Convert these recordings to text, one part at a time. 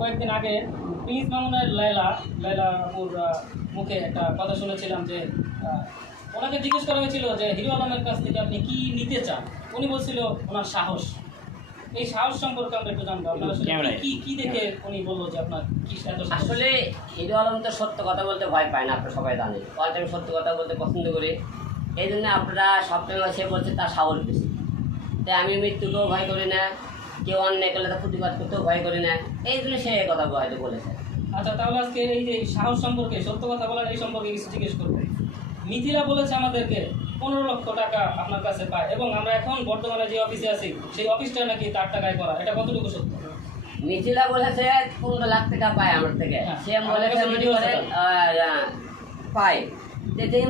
কয়েকদিন আগে প্রিন্স মামুনের লায়লা আপুর মুখে একটা কথা শুনেছিলাম যে ওনাকে জিজ্ঞেস করা হয়েছিল যে হিরো আলমের কাছ থেকে আপনি কি নিতে চান। উনি বলছিল ওনার সাহস। এই সাহস সম্পর্কে আমরা একটু জানবো, আপনার আসলে কি দেখে উনি বললো যে আপনার কি এত সাহস? আসলে হিরো আলম তো সত্য কথা বলতে ভয় পায় না, আপনারা সবাই জানেন। হয়তো আমি সত্য কথা বলতে পছন্দ করি, এই জন্য আপনারা সবসময় সে বলছে তার সাহস বেশি। তাই আমি মৃত্যুকেও ভয় করি না, কেউ অন্যায় করলে তার প্রতিবাদ করতেও ভয় করি না, এই জন্য সে কথা হয়তো বলেছে। আচ্ছা, তাহলে আজকে এই যে সাহস সম্পর্কে, সত্য কথা বলার এই সম্পর্কে কিছু জিজ্ঞেস করবো। মিথিলা বলেছে আমাদেরকে 15 লক্ষ টাকা আপনার কাছে পায়, এবং আমরা এখন বর্তমানে যে অফিসে আছি সেই অফিসটা নাকি তার টাকায় করা, এটা কতটুকু সত্য? মিথিলা বলেছে 15 লাখ টাকা পায় আমার থেকে। সে বলেছে পায়। দেখেন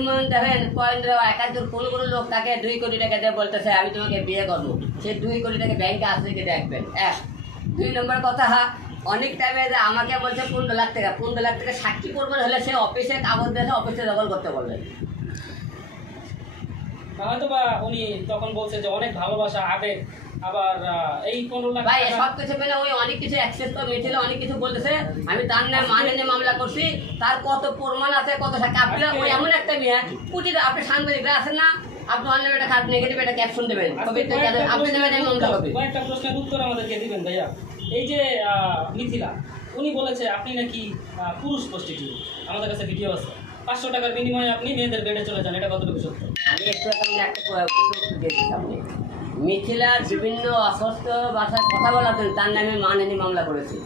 কোনো লোক তাকে 2 কোটি টাকা দিয়ে বলতেছে আমি তোমাকে বিয়ে করবো, সে 2 কোটি টাকা ব্যাংকে আসলে দেখবেন। 2 নম্বর কথা, অনেক টাইমে আমাকে বলছে 15 লাখ টাকা। 15 লাখ টাকা সাক্ষী করবেন হলে সে অফিসে কাগজ দেখে অফিসে দখল করতে বলবেন। হয়তো বা উনি তখন বলছে যে অনেক ভালোবাসা আবেগ, আবার এই 15 লাখ ভাই সব কিছু পেলে ওই অনেক কিছু অ্যাক্সেস করে মিছিলে অনেক কিছু বলতেছে। আমি তার নামে মানে মামলা করছি, তার কত প্রমাণ আছে, কত সাক্ষী। আপনি ওই এমন একটা মেয়ে প্রতিটা, আপনি সাংবাদিকরা আছেন না, আপনি অনলাইনে একটা খারাপ নেগেটিভ একটা ক্যাপশন দেবেন, আপনি দেবেন মামলা হবে। কয়েকটা প্রশ্নের উত্তর আমাদেরকে দিবেন ভাইয়া। এই যে মিথিলা উনি বলেছে আপনি নাকি পুরুষ প্রস্টিটিউট, আমাদের কাছে ভিডিও আছে, 500 টাকার বিনিময়ে আপনি মেয়েদের বেডে চলে যান, এটা কতটুকু সত্য? আমি একটু একটা প্রশ্ন দিয়েছি আপনি। মিথিলার বিভিন্ন অস্বস্থ ভাষায় কথা বলার জন্য তার নামে মানহানি মামলা করেছি।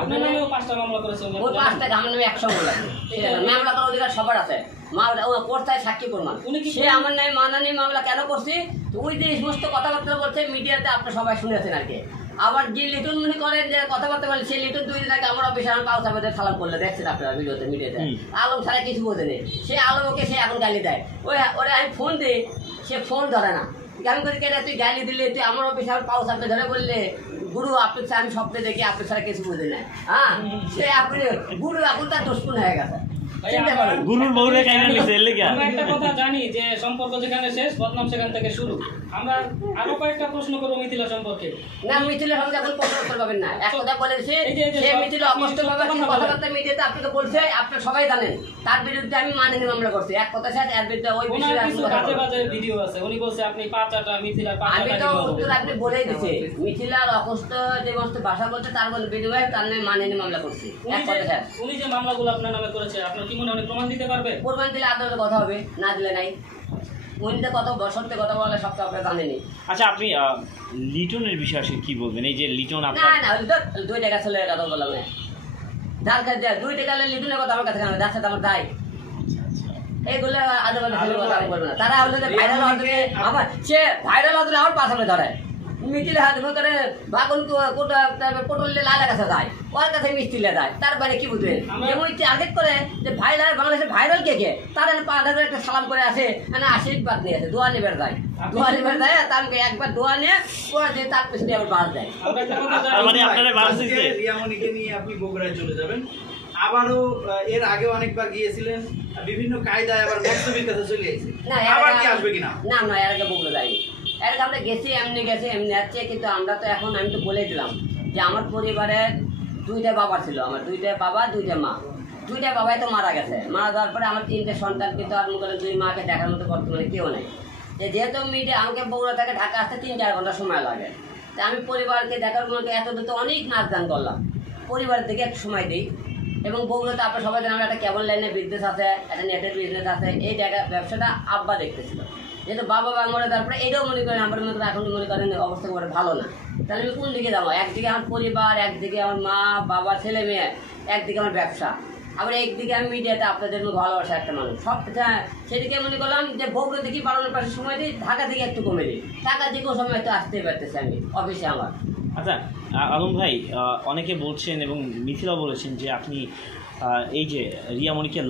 আপনার নামেও 5টা মামলা করেছেন? ওই 5টা আমার নামে 100 মামলা আছে। মামলা করার অধিকার সবার আছে, কোর্টায় সাক্ষী প্রমাণ। সে আমার নামে মানহানি মামলা কেন করছি? ওই যে সমস্ত কথাবার্তা বলছে মিডিয়াতে, আপনি সবাই শুনেছেন আর কি। আবার যে লিটন মনে করেন যে কথাবার্তা বলে, সেই লিটন 2 দিন আগে আমার অফিসে আমার পাও চাপে সালাম করলে দেখছেন আপনারা ভিডিওতে, মিডিয়াতে। আলম ছাড়া কিছু বোঝেনি, সে আলমকে সে এখন গালি দেয়। ওরে আমি ফোন দিই, সে ফোন ধরে না। আমি করি কেন তুই গালি দিলে, তুই আমার অফিসে আমার পাও চাপে ধরে বললে গুরু আপনি আমি স্বপ্নে দেখি আপনি ছাড়া কিছু বোঝে না। হ্যাঁ, সে আপনি গুরু এখন তার দুষ্কুন হয়ে গেছে। একটা কথা জানি যে সম্পর্ক যেখানে শেষ বদনাম সেখান থেকে শুরু। আমরা আরো কয়েকটা প্রশ্ন করবো মিথিলা সম্পর্কে। না, মিথিলার সঙ্গে এখন প্রশ্ন করবেন না, এক কথা বলেছে সে মিথিলা অকষ্ট ভাবে কথাবার্তা মিডিয়াতে আপনাকে বলছে, আপনি সবাই জানেন। তার বিরুদ্ধে আমি মানহানি মামলা করছি, এক কথা শেষ। এর বিরুদ্ধে ওই বিষয়ে বাজে বাজে ভিডিও আছে, উনি বলছে আপনি 5টা মিথিলার 5টা। আমি তো উত্তর আপনি বলেই দিছে, মিথিলার অকষ্ট যে সমস্ত ভাষা বলছে তার বলে বিনিময়ে তার নামে মানহানি মামলা করছি, এক কথা শেষ। উনি যে মামলাগুলো আপনার নামে করেছে, আপনার কি মনে হয় প্রমাণ দিতে পারবে? প্রমাণ দিলে আদালতে কথা হবে, না দিলে নাই। উনিতে কত সত্যি কথা বলে সব তো আপনারা জানেনি। আচ্ছা, আপনি লিটনের বিষয়ে আসলে কি বলবেন? এই যে লিটন না 2 টাকা ছেলে কথা বললাম, যার কাছে 2 টাকা লিটনের কথা আমার কাছে কেন, যার সাথে আমার তাই এইগুলো আদালতে ছেলে কথা আমি বলবো না। তারা হলে ভাইরাল হতে আমার, সে ভাইরাল হতে আমার পাশে ধরে মিথিলে হাত করে বাগুন পটলে লালের কাছে যায়, ওর কাছে মিস্ত্রিলে যায়। তার বাইরে কি বুঝবেন? যেমন টার্গেট করে যে ভাইরাল, বাংলাদেশের ভাইরাল কে তারা 5,000 একটা সালাম করে আসে, আশীর্বাদ নিয়ে আসে, দোয়া নিবের যায়, দোয়া নিবের যায়, তারকে একবার দোয়া নিয়ে পরে দিয়ে তার পিছনে আবার বাস দেয়। রিয়ামণিকে নিয়ে আপনি বগুড়ায় চলে যাবেন, আবারও এর আগে অনেকবার গিয়েছিলেন, বিভিন্ন কায়দায় আবার মক্তবের কাছে চলে এসেছে, আবার কি আসবে কিনা? না না, এর আগে বগুড়া যায়নি। এর আগে আমরা গেছি, এমনি যাচ্ছে। কিন্তু আমরা তো এখন, আমি তো বলে দিলাম যে আমার পরিবারের 2টা বাবা ছিল, আমার 2টা বাবা 2টা মা, 2টা বাবাই তো মারা গেছে। মারা যাওয়ার পরে আমার 3টে সন্তান, কিন্তু আর মনে করেন 2 মাকে দেখার মতো বর্তমানে কেউ নেই। যেহেতু মিডিয়া আমাকে বগুড়া থেকে ঢাকা আসতে 3-4 ঘন্টা সময় লাগে, তা আমি পরিবারকে দেখার মতো এত দূর তো অনেক নাচ গান করলাম, পরিবারের দিকে একটু সময় দিই। এবং বগুড়াতে আপনার সবাই জানেন আমার একটা কেবল লাইনের বিজনেস আছে, একটা নেটের বিজনেস আছে। এই জায়গা ব্যবসাটা আব্বা দেখতেছিল, যেহেতু বাবা মরে, তারপরে এটাও মনে করেন আমার মনে করেন এখন মনে করেন অবস্থা করে ভালো না। তাহলে আমি কোন দিকে যাবো? একদিকে আমার পরিবার, একদিকে আমার মা বাবা ছেলে মেয়ে, একদিকে আমার ব্যবসা, আবার একদিকে আমি মিডিয়াতে আপনাদের মধ্যে ভালোবাসা একটা মানুষ সব। সেদিকে মনে করলাম যে বগুড়া থেকে পালনের পাশে সময় দিই, ঢাকা থেকে একটু কমে দিই, ঢাকা থেকেও সময় তো আসতেই পারতেছি আমি অফিসে আমার। আচ্ছা আলম ভাই, অনেকে বলছেন এবং মিথিলা বলেছেন যে আপনি এই যে রিয়ামণিকে